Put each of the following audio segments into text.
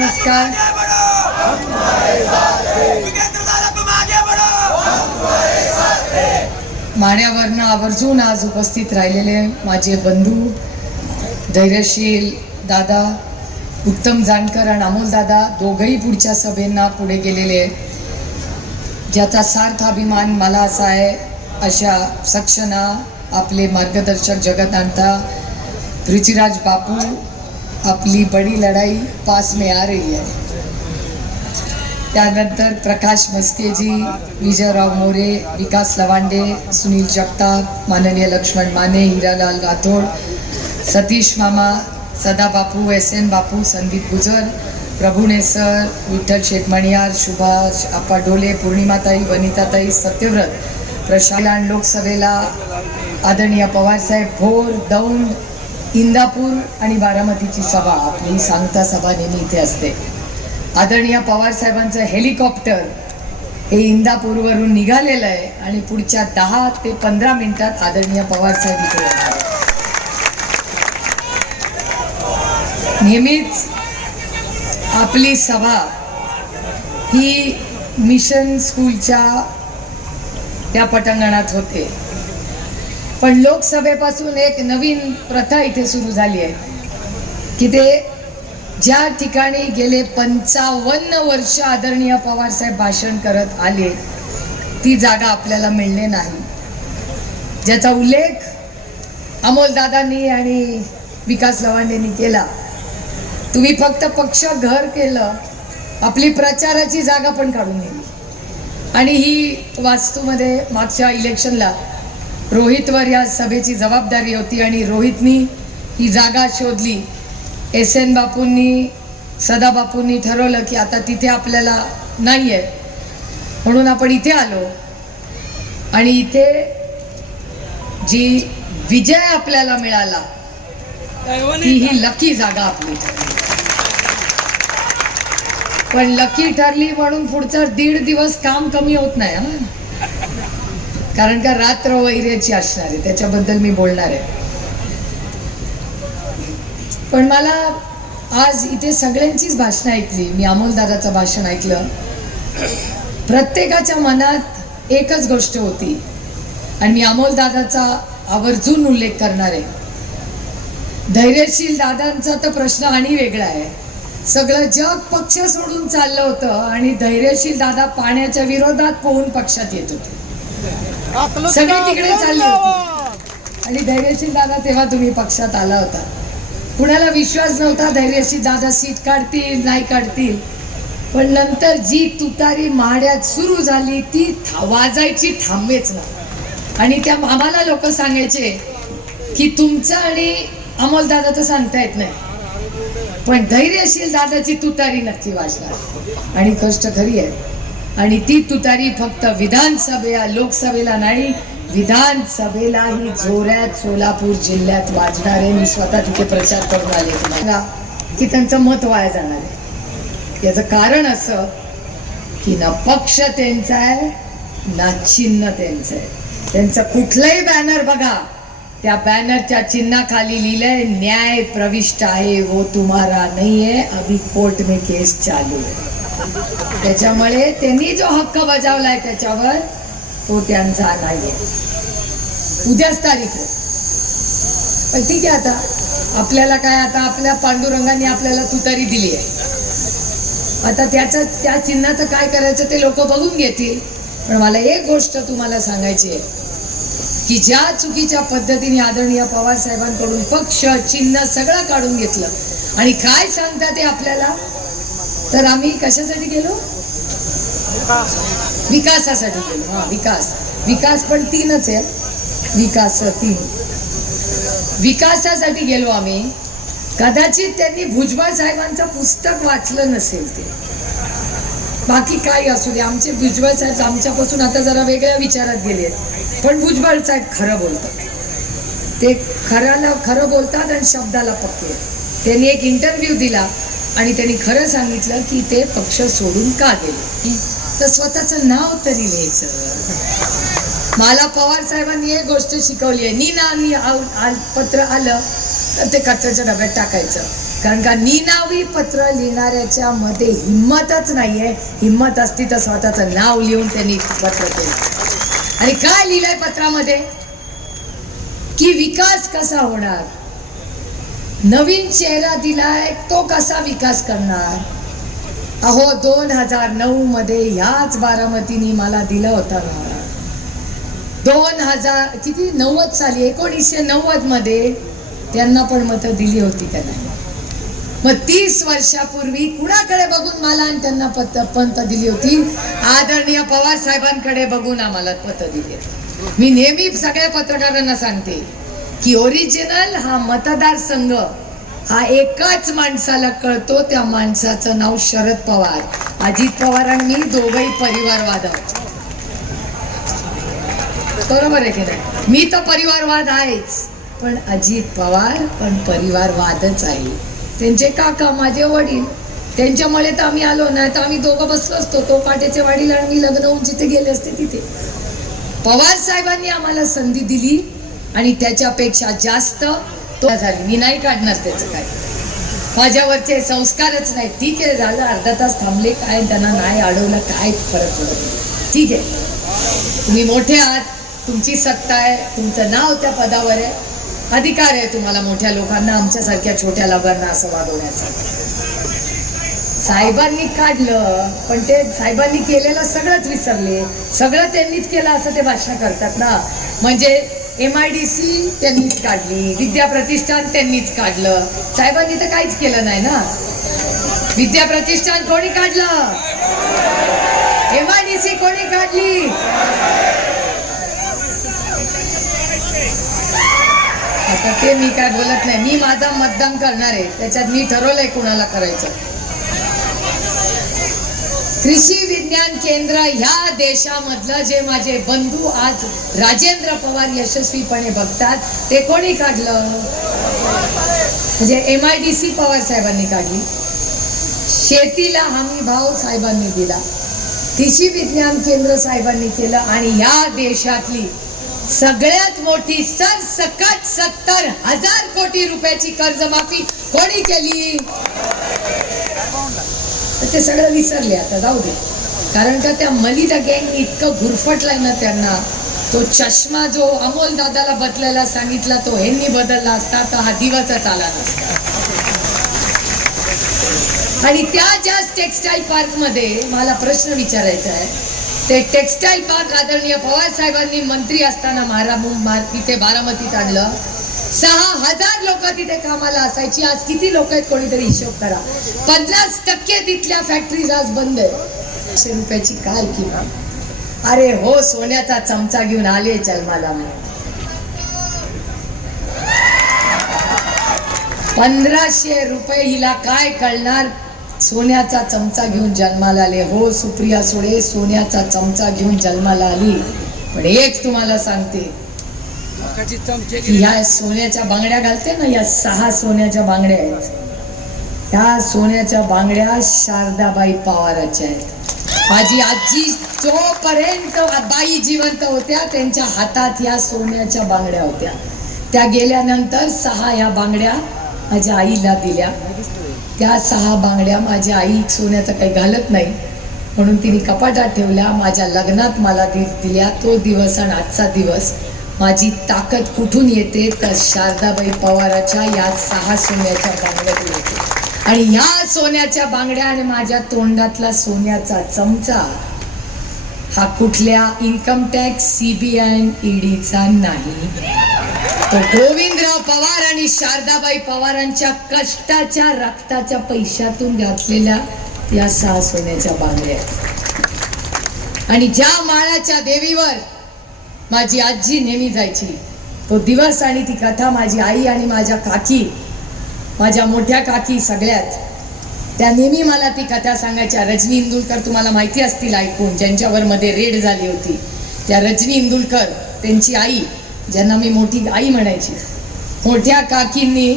नमस्कार. माण्यावरनं आवर्जून आज उपस्थित राहिलेले माझे बंधू धैर्यशील दादा उत्तम जानकर आणि अमोल दादा दोघंही पुढच्या सभेंना पुढे गेलेले आहेत. ज्याचा सार्थ अभिमान मला असा आहे अशा सक्षना आपले मार्गदर्शक जगत आणता ऋचिराज बापू आपली बडी लढाई पास में आ रही है। त्यानंतर प्रकाश मस्केजी विजयराव मोरे विकास लवांडे सुनील जगताप माननीय लक्ष्मण माने हिरालाल राठोड सतीश मामा Sada Bapu S N Bapu Sandeep Gujar Prabhune sir Vitthal Shetmaniyar Subhash Appa Dole पौर्णिमाताई वनिताताई Satyavrat प्रशालान लोकसभेला आदरणीय पवारसाहेब भोर दौंड इंदापूर आणि बारामतीची सभा. आपली सांगता सभा नेहमी इथे असते. आदरणीय पवार साहेबांचं हेलिकॉप्टर हे इंदापूरवरून निघालेलं आहे आणि पुढच्या दहा ते पंधरा मिनिटात आदरणीय पवार साहेब इथे येणार नेहमीच आपली सभा ही मिशन स्कूलच्या त्या पटांगणात होते. पण लोकसभेपासून एक नवीन प्रथा इथे सुरू झाली आहे की ते ज्या ठिकाणी गेले पंचावन्न वर्ष आदरणीय पवारसाहेब भाषण करत आले ती जागा आपल्याला मिळणे नाही. ज्याचा उल्लेख अमोलदादांनी आणि विकास लवांडेंनी केला. तुम्ही फक्त पक्ष घर केलं आपली प्रचाराची जागा पण काढून नेली. आणि ही वास्तूमध्ये मागच्या इलेक्शनला रोहितवर या सभेची जबाबदारी होती आणि रोहितनी ही जागा शोधली. एस एन बापूंनी सदाबापूंनी ठरवलं की आता तिथे आपल्याला नाही आहे म्हणून आपण इथे आलो. आणि इथे जी विजय आपल्याला मिळाला ती ही लकी जागा आपली पण लकी ठरली म्हणून पुढचा दीड दिवस काम कमी होत नाही हा. कारण का रात्र वैर्याची असणार आहे त्याच्याबद्दल मी बोलणार आहे. पण मला आज इथे सगळ्यांचीच भाषणं ऐकली मी अमोलदादाचं भाषण ऐकलं. प्रत्येकाच्या मनात एकच गोष्ट होती आणि मी अमोलदादाचा आवर्जून उल्लेख करणार आहे. धैर्यशील दादांचा तर प्रश्न आणि वेगळा आहे. सगळं जग पक्ष सोडून चाललं होतं आणि धैर्यशील दादा पाण्याच्या विरोधात पोहून पक्षात येत होते. सगळे तिकडे चालले होते. आणि धैर्यशील दादा तेव्हा तुम्ही पक्षात आला होता. कुणाला विश्वास नव्हता धैर्यशील दादा सीट काढतील नाही काढतील. पण नंतर जी तुतारी माड्यात सुरू झाली ती था- वाजायची थांबेच ना. आणि त्या आम्हाला लोक सांगायचे की तुमचं आणि अमोलदादाचं सांगता येत नाही. पण धैर्यशील दादाची तुतारी नक्की वाजणार. आणि कष्ट खरी आहे. आणि ती तुतारी फक्त विधानसभेला लोकसभेला नाही विधानसभेलाही जोऱ्यात सोलापूर जिल्ह्यात वाजणार आहे मी स्वतः तिथे प्रचार करून आले. तुम्हाला की त्यांचं मत वाया जाणार आहे. याचं कारण असं की ना पक्ष त्यांचा आहे ना चिन्ह त्यांचं आहे. त्यांचं कुठलंही बॅनर बघा त्या बॅनरच्या चिन्हाखाली लिहिलंय न्याय प्रविष्ट आहे वो तुम्हारा नाही आहे अभी कोर्ट में केस चालू आहे. त्याच्यामुळे त्यांनी जो हक्क बजावलाय त्याच्यावर तो त्यांचा नाहीये. उद्याच तारीख आहे. पण ठीक आहे आता. आपल्याला काय आता आपल्या पांडुरंगाने आपल्याला तुतारी दिली आहे. आता त्याचं त्या चिन्हाचं काय करायचं ते लोक बघून घेतील. पण मला एक गोष्ट तुम्हाला सांगायची आहे. की ज्या चुकीच्या पद्धतीने आदरणीय पवार साहेबांकडून पक्ष चिन्ह सगळं काढून घेतलं. आणि काय सांगता ते आपल्याला? तर आम्ही कशासाठी गेलो? विकासासाठी गेलो. हा विकास. विकास पण तीनच आहे. विकास तीन. विकासासाठी गेलो आम्ही. कदाचित त्यांनी भुजबळ साहेबांचं पुस्तक वाचलं नसेल ते. बाकी काही असू दे. आमचे भुजबळ साहेब आमच्यापासून आता जरा वेगळ्या विचारात गेले आहेत. पण भुजबळ साहेब खरं बोलतात. ते खऱ्याला खरं बोलतात आणि शब्दाला पक्के त्यांनी एक इंटरव्ह्यू दिला. आणि त्यांनी खरं सांगितलं की ते पक्ष सोडून का गेले? तर स्वतःचं नाव तरी लिहायचं. मला पवार साहेबांनी एक गोष्ट शिकवली आहे. नी ना नी आव- आल- पत्र आलं तर ते कचऱ्याच्या डब्यात टाकायचं. कारण का निनावी पत्र लिहिणाऱ्याच्या मध्ये हिंमतच नाहीये. हिंमत असती तर स्वतःचं नाव लिहून त्यांनी पत्र केलं. आणि काय लिहिलंय पत्रामध्ये? की विकास कसा होणार? नवीन चेहरा दिलाय तो कसा विकास करणार? अहो दोन हजार नऊ मध्ये ह्याच बारामतीने मला दिलं होतं ना. दोन हजार किती? नव्वद साली एकोणीसशे नव्वदमध्ये त्यांना पण मतं दिली होती त्यांना. मग तीस वर्षापूर्वी कुणाकडे बघून मला आणि त्यांना पत पंत दिली होती? आदरणीय पवार साहेबांकडे बघून आम्हाला पत दिली मी नेहमी सगळ्या पत्रकारांना सांगते की ओरिजिनल हा मतदारसंघ हा एकाच माणसाला कळतो त्या माणसाचं नाव शरद पवार. अजित पवार आणि मी दोघही परिवारवाद बरोबर आहे की नाही? मी तर परिवारवाद आहेच पण अजित पवार पण परिवारवादच आहे. त्यांचे काका माझे वडील त्यांच्यामुळे तर आम्ही आलो नाही तर आम्ही दोघं बसलो असतो. तो पाट्याचे वडील आणि मी लग्न होऊन जिथे गेले असते तिथे. पवार साहेबांनी आम्हाला संधी दिली. आणि त्याच्यापेक्षा जास्त तो झाली. मी नाही काढणार त्याचं काय. माझ्यावरचे संस्कारच नाही. ठीक आहे झालं. अर्धा तास थांबले. काय त्यांना नाही अडवलं काय फरक पडत ठीक आहे. तुम्ही मोठे आहात. तुमची सत्ता आहे. तुमचं नाव त्या पदावर आहे. अधिकार आहे तुम्हाला मोठ्या लोकांना आमच्यासारख्या छोट्या लोकांना असं वागवण्याचा. साहेबांनी काढलं पण ते साहेबांनी केलेलं सगळंच विसरले. सगळं त्यांनीच केलं असं ते भाषण करतात ना. म्हणजे एम आय डी सी त्यांनीच काढली विद्या प्रतिष्ठान त्यांनीच काढलं. साहेबांनी तर काहीच केलं नाही ना. विद्या प्रतिष्ठान कोणी काढलं? एम आय डी सी कोणी काढली? आता ते मी काय बोलत नाही मी माझा मतदान करणार आहे. त्याच्यात मी ठरवलंय कुणाला करायचं. कृषी विज्ञान केंद्र ह्या देशामधलं जे माझे बंधू आज राजेंद्र पवार यशस्वीपणे बघतात ते कोणी काढलं? म्हणजे M I D C Pawar साहेबांनी काढली. शेतीला हमी भाव साहेबांनी दिला. कृषी विज्ञान केंद्र साहेबांनी केलं आणि या देशातली सगळ्यात मोठी सरसकट सत्तर हजार कोटी रुपयाची कर्जमाफी कोणी केली? ते सगळं विसरले आता जाऊ दे. कारण का त्या मलिदा गँग इतकं गुरफटलाय ना त्यांना. तो चष्मा जो अमोल दादाला बदलायला सांगितला तो ह्यांनी बदलला असता तर हा दिवसच आला नसता. आणि त्या ज्या टेक्सटाईल पार्कमध्ये मला प्रश्न विचारायचा आहे. ते टेक्सटाईल पार्क आदरणीय पवार साहेबांनी मंत्री असताना मारा मार तिथे बारामतीत आणलं. सहा हजार लोक तिथे कामाला असायची. आज किती लोक आहेत कोणीतरी हिशोब करा. पन्नास टक्के तिथल्या फॅक्टरीज आज बंद आहे पाचशे रुपयाची काय किंमत अरे हो सोन्याचा चमचा घेऊन आले जन्माला मी पंधराशे रुपये हिला काय कळणार? सोन्याचा चमचा घेऊन जन्माला आले. हो सुप्रिया सुळे सोन्याचा चमचा घेऊन जन्माला आली. पण एक तुम्हाला सांगते. ह्या सोन्याच्या बांगड्या घालते ना या सहा सोन्याच्या बांगड्या आहेत. ह्या सोन्याच्या बांगड्या शारदाबाई पवाराच्या आहेत. माझी आजी जोपर्यंत बाई जिवंत होत्या त्यांच्या हातात या सोन्याच्या बांगड्या होत्या. त्या गेल्यानंतर सहा ह्या बांगड्या माझ्या आईला दिल्या. त्या सहा बांगड्या माझ्या आई सोन्याचं काही घालत नाही. म्हणून तिने कपाटात ठेवल्या माझ्या लग्नात मला दि दिल्या. तो दिवस आणि आजचा दिवस माझी ताकद कुठून येते? तर शारदाबाई पवाराच्या या सहा सोन्याच्या बांगड्यातून येते. आणि या सोन्याच्या बांगड्या आणि माझ्या तोंडातला सोन्याचा चमचा हा कुठल्या इन्कम टॅक्स सीबीआय ईडीचा नाही. तो गोविंदराव पवार आणि शारदाबाई पवारांच्या कष्टाच्या रक्ताच्या पैशातून घातलेल्या या सहा सोन्याच्या बांगड्या. आणि ज्या माळाच्या देवीवर माझी आजी नेहमी जायची तो दिवस आणि ती कथा माझी आई आणि माझ्या काकी माझ्या मोठ्या काकी सगळ्यात. त्या नेहमी मला ती कथा सांगायच्या. रजनी इंदुलकर तुम्हाला माहिती असतील ऐकून ज्यांच्यावर मध्ये रेड झाली होती. त्या रजनी इंदुलकर त्यांची आई ज्यांना मी मोठी आई म्हणायची. मोठ्या काकींनी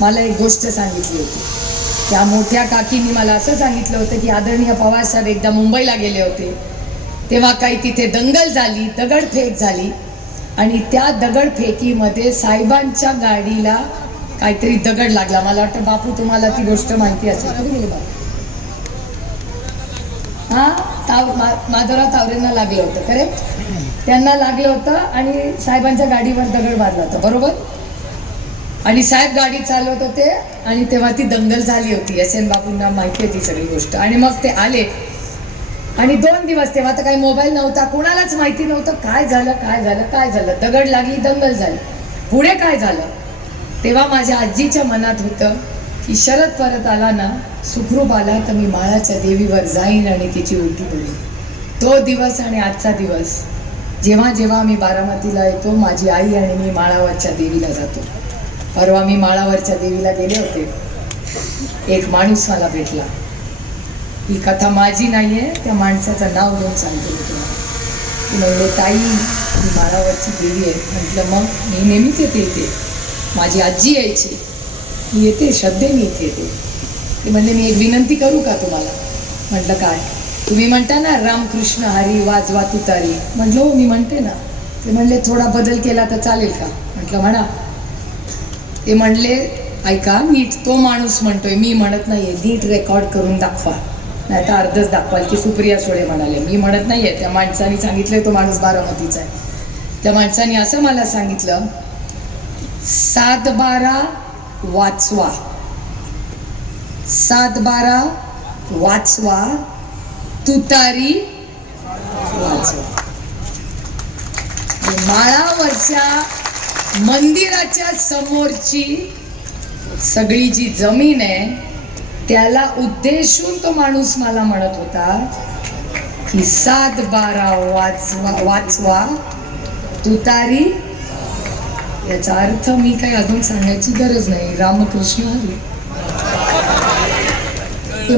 मला एक गोष्ट सांगितली होती. त्या मोठ्या काकींनी मला असं सांगितलं होतं की आदरणीय पवारसाहेब एकदा मुंबईला गेले होते. तेव्हा काही तिथे दंगल झाली दगडफेक झाली. आणि त्या दगडफेकीमध्ये साहेबांच्या गाडीला काहीतरी दगड लागला. मला वाटतं बापू तुम्हाला ती गोष्ट माहिती असेल. हा? ताव मा माधवराव तावरेंना लागलं होतं करेक्ट त्यांना लागलं होतं आणि साहेबांच्या गाडीवर दगड मारला होता बरोबर? आणि साहेब गाडी चालवत होते आणि तेव्हा ती दंगल झाली होती. एस एन बापूंना माहिती आहे ती सगळी गोष्ट. आणि मग ते आले. आणि दोन दिवस तेव्हा तर काही मोबाईल नव्हता कोणालाच माहिती नव्हतं. काय झालं काय झालं काय झालं? दगड लागली दंगल झाली. पुढे काय झालं? तेव्हा माझ्या आजीच्या मनात होतं की शरद परत आला ना सुखरूप आला तर मी माळाच्या देवीवर जाईन आणि तिची उलटी बोलेन. तो दिवस आणि आजचा दिवस जेव्हा जेव्हा मी बारामतीला येतो माझी आई आणि मी माळावरच्या देवीला जातो. परवा मी माळावरच्या देवीला गेले होते. एक माणूस मला भेटला. ही कथा माझी नाही आहे त्या माणसाचं नाव घेऊन सांगतो मी तुला. ती म्हणले ताई ही माळावरची देवी आहे. म्हटलं मग मी नेहमीच येते इथे. माझी आजी यायची. मी येते श्रद्धेने इथे येते. ते म्हणले मी एक विनंती करू का तुम्हाला? म्हटलं काय? तुम्ही म्हणता ना रामकृष्ण हरी वाजवा तुतारी म्हटलं हो मी म्हणते ना. ते म्हणले थोडा बदल केला तर चालेल का? म्हटलं म्हणा. ते म्हणले ऐका नीट तो माणूस म्हणतोय मी म्हणत नाहीये. नीट रेकॉर्ड करून दाखवा. नाही तर अर्धच दाखवाल की सुप्रिया सोळे म्हणाले. मी म्हणत नाहीये. त्या माणसाने सांगितलंय तो माणूस बारामतीचा आहे. त्या माणसाने असं मला सांगितलं सात बारा वाचवा. सात बारा वाचवा. तुतारी वाचवा. माळावरच्या मंदिराच्या समोरची सगळी जी जमीन आहे त्याला उद्देशून तो माणूस मला म्हणत होता की सात बारा वाचवा वाचवा. तुतारी याचा अर्थ मी काही अजून सांगायची गरज नाही. रामकृष्ण हरी. ते